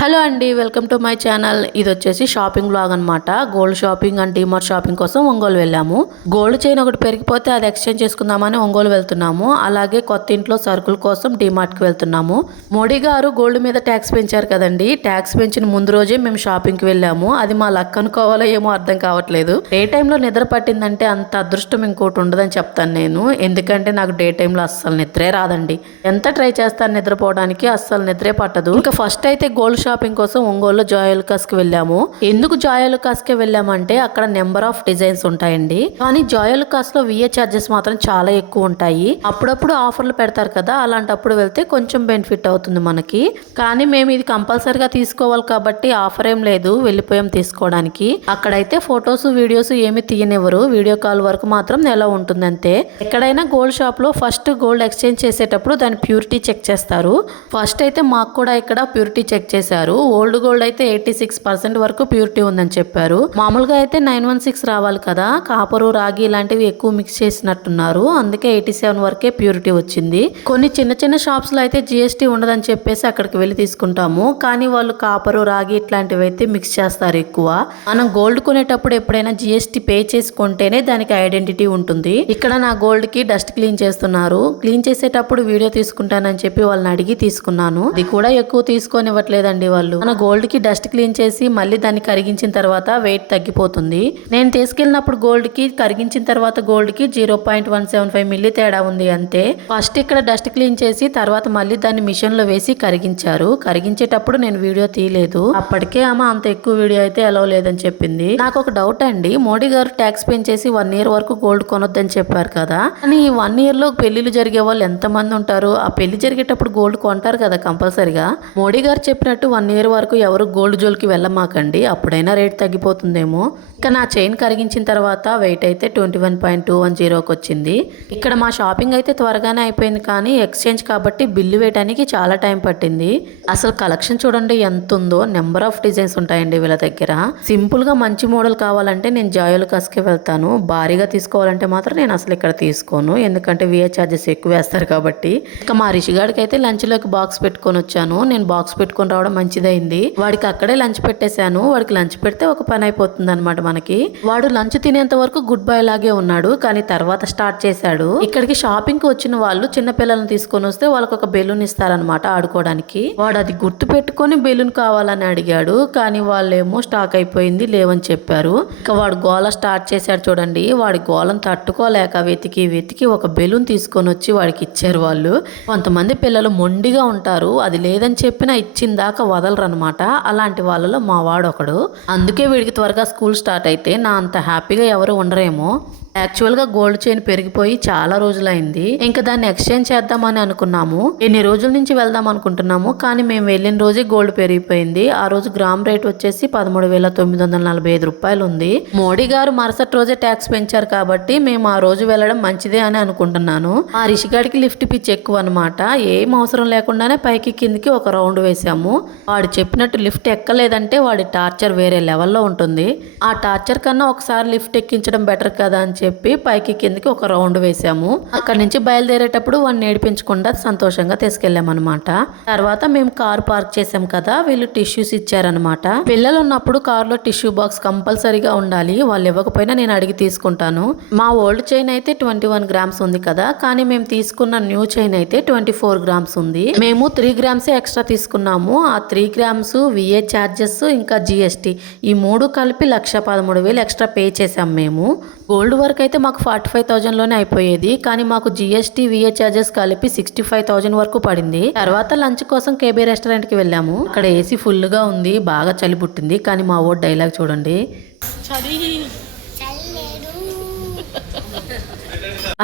Hello అండి, welcome to my channel. ఇది వచ్చేసి షాపింగ్ బ్లాగ్ అనమాట. Gold shopping and DMart shopping కోసం ఒంగోలు వెళ్ళాము. గోల్డ్ చైన్ ఒకటి పెరిగిపోతే అది ఎక్స్చేంజ్ చేసుకుందామని ఒంగోలు వెళ్తున్నాము. అలాగే కొత్త ఇంట్లో సరుకుల కోసం డిమార్ట్కి వెళ్తున్నాము. మోడీ గారు గోల్డ్ మీద ట్యాక్స్ పెంచారు కదండి. ట్యాక్స్ పెంచిన ముందు రోజే మేము షాపింగ్కి వెళ్ళాము. అది మా లక్ అనుకోవాలో ఏమో అర్థం కావట్లేదు. డే టైంలో నిద్ర పట్టిందంటే అంత అదృష్టం ఇంకోటి ఉండదని చెప్తాను నేను. ఎందుకంటే నాకు డే టైంలో అస్సలు నిద్రే రాదండి. ఎంత ట్రై చేస్తాను నిద్రపోవడానికి, అస్సలు నిద్రే పట్టదు. ఇంకా ఫస్ట్ అయితే గోల్డ్ షాపింగ్ కోసం ఒంగోలులో జాయలుకాస్కి వెళ్ళాము. ఎందుకు జాయలుకాస్కి వెళ్ళామంటే అక్కడ నెంబర్ ఆఫ్ డిజైన్స్ ఉంటాయండి. కానీ జాయలుకాస్ లో విఏ చార్జెస్ మాత్రం చాలా ఎక్కువ ఉంటాయి. అప్పుడప్పుడు ఆఫర్లు పెడతారు కదా, అలాంటప్పుడు వెళ్తే కొంచెం బెనిఫిట్ అవుతుంది మనకి. కానీ మేము ఇది కంపల్సరిగా తీసుకోవాలి కాబట్టి ఆఫర్ ఏం లేదు, వెళ్ళిపోయాం తీసుకోవడానికి. అక్కడైతే ఫొటోస్ వీడియోస్ ఏమి తీయనివ్వరు, వీడియో కాల్ వరకు మాత్రం ఎలా ఉంటుంది అంతే. ఎక్కడైనా గోల్డ్ షాప్ లో ఫస్ట్ గోల్డ్ ఎక్స్చేంజ్ చేసేటప్పుడు దాని ప్యూరిటీ చెక్ చేస్తారు. ఫస్ట్ అయితే మాకు కూడా ఇక్కడ ప్యూరిటీ చెక్ చేశారు. ఓల్డ్ గోల్డ్ అయితే 86% వరకు ప్యూరిటీ ఉందని చెప్పారు. మామూలుగా అయితే 916 రావాలి కదా, కాపరు రాగి ఇలాంటివి ఎక్కువ మిక్స్ చేసినట్టున్నారు. అందుకే 87 వరకే ప్యూరిటీ వచ్చింది. కొన్ని చిన్న చిన్న షాప్స్ లో అయితే జిఎస్టీ ఉండదని చెప్పేసి అక్కడికి వెళ్ళి తీసుకుంటాము. కానీ వాళ్ళు కాపరు రాగి ఇట్లాంటివి అయితే మిక్స్ చేస్తారు ఎక్కువ. మనం గోల్డ్ కొనేటప్పుడు ఎప్పుడైనా జిఎస్టీ పే చేసుకుంటేనే దానికి ఐడెంటిటీ ఉంటుంది. ఇక్కడ నా గోల్డ్ కి డస్ట్ క్లీన్ చేస్తున్నారు. క్లీన్ చేసేటప్పుడు వీడియో తీసుకుంటానని చెప్పి వాళ్ళని అడిగి తీసుకున్నాను. అది కూడా ఎక్కువ తీసుకొనివ్వట్లేదండి వాళ్ళు. మన గోల్డ్ కి డస్ట్ క్లీన్ చేసి మళ్ళీ దాన్ని కరిగించిన తర్వాత వెయిట్ తగ్గిపోతుంది. నేను తీసుకెళ్ళినప్పుడు గోల్డ్ కి కరిగించిన తర్వాత గోల్డ్ కి 0.175 మిల్లీ తేడా ఉంది అంతే. ఫస్ట్ ఇక్కడ డస్ట్ క్లీన్ చేసి తర్వాత మళ్ళీ దాన్ని మిషన్ లో వేసి కరిగించారు. కరిగించేటప్పుడు నేను వీడియో తీయలేదు. అప్పటికే ఆమె అంత ఎక్కువ వీడియో అయితే అలౌ లేదని చెప్పింది. నాకు ఒక డౌట్ అండి, మోడీ గారు ట్యాక్స్ పెంచేసి 1 ఇయర్ వరకు గోల్డ్ కొనొద్దని చెప్పారు కదా, కానీ ఈ 1 ఇయర్ లో పెళ్లిళ్ళు జరిగే వాళ్ళు ఎంత మంది ఉంటారు? ఆ పెళ్లి జరిగేటప్పుడు గోల్డ్ కొంటారు కదా కంపల్సరిగా. మోడీ గారు చెప్పినట్టు 1 ఇయర్ వరకు ఎవరు గోల్డ్ జోల్కి వెళ్ళమాకండి, అప్పుడైనా రేట్ తగ్గిపోతుందేమో. ఇక నా చైన్ కరిగించిన తర్వాత వెయిట్ అయితే 21.210కి వచ్చింది. ఇక్కడ మా షాపింగ్ అయితే త్వరగానే అయిపోయింది, కానీ ఎక్స్చేంజ్ కాబట్టి బిల్లు వేయడానికి చాలా టైం పట్టింది. అసలు కలెక్షన్ చూడండి ఎంత ఉందో, నెంబర్ ఆఫ్ డిజైన్స్ ఉంటాయండి వీళ్ళ దగ్గర. సింపుల్ గా మంచి మోడల్ కావాలంటే నేను జాయలుకాస్కి వెళ్తాను. భారీగా తీసుకోవాలంటే మాత్రం నేను అసలు ఇక్కడ తీసుకోను, ఎందుకంటే విఏ చార్జెస్ ఎక్కువ వేస్తారు కాబట్టి. ఇక మా రిషిగాడికి అయితే లంచ్ లోకి బాక్స్ పెట్టుకొని వచ్చాను. నేను బాక్స్ పెట్టుకొని రావడం మంచిదైంది. వాడికి అక్కడే లంచ్ పెట్టేశాను. వాడికి లంచ్ పెడితే ఒక పని అయిపోతుంది అనమాట మనకి. వాడు లంచ్ తినేంత వరకు గుడ్ బై లాగే ఉన్నాడు, కానీ తర్వాత స్టార్ట్ చేశాడు. ఇక్కడికి షాపింగ్ కి వచ్చిన వాళ్ళు చిన్న పిల్లల్ని తీసుకొని వస్తే వాళ్ళకి ఒక బెలూన్ ఇస్తారనమాట ఆడుకోవడానికి. వాడు అది గుర్తు పెట్టుకొని బెలూన్ కావాలని అడిగాడు, కానీ వాళ్ళేమో స్టాక్ అయిపోయింది లేవని చెప్పారు. ఇక వాడు గోల స్టార్ట్ చేశాడు చూడండి. వాడి గోలను తట్టుకోలేక వెతికి వెతికి ఒక బెలూన్ తీసుకొని వచ్చి వాడికి ఇచ్చారు వాళ్ళు. కొంతమంది పిల్లలు మొండిగా ఉంటారు, అది లేదని చెప్పినా ఇచ్చిన దాకా వదలరు అనమాట. అలాంటి వాళ్ళలో మా వాడు ఒకడు. అందుకే వీడికి త్వరగా స్కూల్ స్టార్ట్ అయితే నా అంత హ్యాపీగా ఎవరు ఉండరేమో. యాక్చువల్గా గోల్డ్ చైన్ పెరిగిపోయి చాలా రోజులైంది. ఇంకా దాన్ని ఎక్స్చేంజ్ చేద్దామని అనుకున్నాము. ఎన్ని రోజుల నుంచి వెళ్దాం అనుకుంటున్నాము, కానీ మేము వెళ్ళిన రోజే గోల్డ్ పెరిగిపోయింది. ఆ రోజు గ్రామ్ రేట్ వచ్చేసి 13,945 రూపాయలు ఉంది. మోడీ గారు మరుసటి రోజే ట్యాక్స్ పెంచారు కాబట్టి మేము ఆ రోజు వెళ్ళడం మంచిదే అని అనుకుంటున్నాను. ఆ రిషిగాడికి లిఫ్ట్ పిచ్ ఎక్కువ అనమాట. ఏం అవసరం లేకుండానే పైకి కిందికి ఒక రౌండ్ వేసాము. వాడు చెప్పినట్టు లిఫ్ట్ ఎక్కలేదంటే వాడి టార్చర్ వేరే లెవెల్లో ఉంటుంది. ఆ టార్చర్ కన్నా ఒకసారి లిఫ్ట్ ఎక్కించడం బెటర్ కదా అని చెప్పి పైకి కిందకి ఒక రౌండ్ వేసాము. అక్కడి నుంచి బయలుదేరేటప్పుడు వాడిని నేర్పించకుండా సంతోషంగా తీసుకెళ్ళామన్నమాట. తర్వాత మేము కార్ పార్క్ చేసాం కదా, వీళ్ళు టిష్యూస్ ఇచ్చారనమాట. పిల్లలు ఉన్నప్పుడు కార్ లో టిష్యూ బాక్స్ కంపల్సరీగా ఉండాలి. వాళ్ళు ఇవ్వకపోయినా నేను అడిగి తీసుకుంటాను. మా ఓల్డ్ చైన్ అయితే 21 గ్రామ్స్ ఉంది కదా, కానీ మేము తీసుకున్న న్యూ చైన్ అయితే 24 గ్రామ్స్ ఉంది. మేము 3 గ్రామ్స్ ఎక్స్ట్రా తీసుకున్నాము. ఆ 3 గ్రామ్స్ విఏ చార్జెస్ ఇంకా జిఎస్టీ ఈ 3 కలిపి 1,13,000 ఎక్స్ట్రా పే చేసాం మేము. గోల్డ్ వర్క్ అయితే మాకు 45,000లోనే అయిపోయేది, కానీ మాకు జిఎస్టీ విఏ చార్జెస్ కలిపి 65,000 వరకు పడింది. తర్వాత లంచ్ కోసం కేబీ రెస్టారెంట్ కి వెళ్ళాము. అక్కడ ఏసీ ఫుల్ గా ఉంది, బాగా చలి పుట్టింది. కానీ మా ఓ డైలాగ్ చూడండి,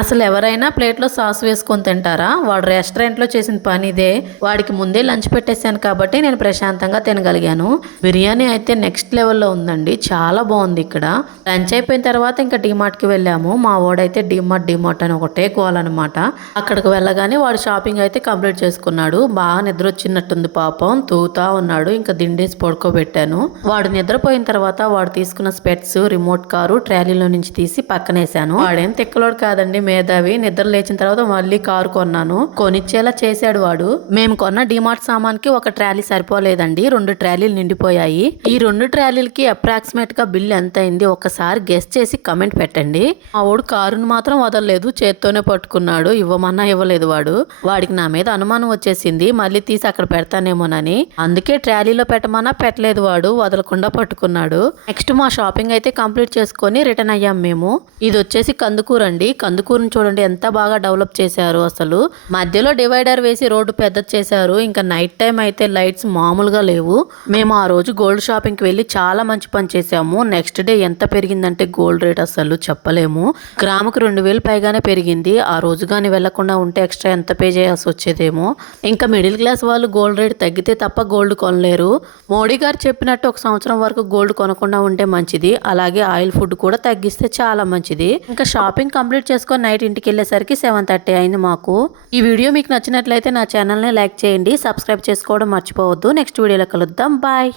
అసలు ఎవరైనా ప్లేట్లో సాస్ వేసుకొని తింటారా? వాడు రెస్టారెంట్లో చేసిన పని ఇదే. వాడికి ముందే లంచ్ పెట్టేశాను కాబట్టి నేను ప్రశాంతంగా తినగలిగాను. బిర్యానీ అయితే నెక్స్ట్ లెవెల్లో ఉందండి, చాలా బాగుంది. ఇక్కడ లంచ్ అయిపోయిన తర్వాత ఇంకా డిమార్ట్కి వెళ్ళాము. మా వాడైతే డిమార్ట్ అని ఒకటే కోవాలన్నమాట. అక్కడికి వెళ్ళగానే వాడు షాపింగ్ అయితే కంప్లీట్ చేసుకున్నాడు. బాగా నిద్ర వచ్చినట్టుంది పాపం, తూతా ఉన్నాడు. ఇంకా దిండేసి పడుకోబెట్టాను. వాడు నిద్రపోయిన తర్వాత వాడు తీసుకున్న స్పెట్స్, రిమోట్ కారు ట్రాలీలో నుంచి తీసి పక్కనేసాను. వాడేం తిక్కలోడు కాదండి, మేధావి. నిద్ర లేచిన తర్వాత మళ్ళీ కారు కొన్నాను. కొనిచ్చేలా చేశాడు వాడు. మేము కొన్న డిమార్ట్ సామాన్కి ఒక ట్రాలీ సరిపోలేదండి, 2 ట్రాలీలు నిండిపోయాయి. ఈ 2 ట్రాలీలకి అప్రాక్సిమేట్ గా బిల్ ఎంత అయింది ఒకసారి గెస్ చేసి కమెంట్ పెట్టండి. మా వాడు కారును మాత్రం వదలలేదు, చేత్తోనే పట్టుకున్నాడు. ఇవ్వమన్నా ఇవ్వలేదు వాడు. వాడికి నా మీద అనుమానం వచ్చేసింది, మళ్ళీ తీసి అక్కడ పెడతానేమోనని. అందుకే ట్రాలీలో పెట్టమన్నా పెట్టలేదు వాడు, వదలకుండా పట్టుకున్నాడు. నెక్స్ట్ మా షాపింగ్ అయితే కంప్లీట్ చేసుకొని రిటర్న్ అయ్యాం మేము. ఇది వచ్చేసి కందుకూరు అండి. కందుకూరుని చూడండి ఎంత బాగా డెవలప్ చేశారు. అసలు మధ్యలో డివైడర్ వేసి రోడ్డు పెద్దది చేశారు. ఇంకా నైట్ టైం అయితే లైట్స్ మామూలుగా లేవు. మేము ఆ రోజు గోల్డ్ షాపింగ్కి వెళ్ళి చాలా మంచి పని చేసాము. నెక్స్ట్ డే ఎంత పెరిగిందంటే గోల్డ్ రేట్ అసలు చెప్పలేము. గ్రాముకు 2000 పైగానే పెరిగింది. ఆ రోజు కానీ వెళ్లకుండా ఉంటే ఎక్స్ట్రా ఎంత పే చేయాల్సి వచ్చేదేమో. ఇంకా మిడిల్ క్లాస్ వాళ్ళు గోల్డ్ రేట్ తగ్గితే తప్ప గోల్డ్ కొనలేరు. మోడీ గారు చెప్పినట్టు 1 సంవత్సరం వరకు గోల్డ్ కొనకుండా ఉంటే మంచిది. అలాగే ఆయిల్ ఫుడ్ కూడా తగ్గిస్తే చాలా మంచిది. ఇంకా షాపింగ్ కంప్లీట్ చేసుకొని నైట్ ఇంటికి వెళ్ళేసరికి 7:30 అయింది మాకు. ఈ వీడియో మీకు నచ్చినట్లయితే నా ఛానల్ని లైక్ చేయండి, సబ్స్క్రైబ్ చేసుకోవడం మర్చిపోవద్దు. నెక్స్ట్ వీడియోలో కలుద్దాం. బాయ్.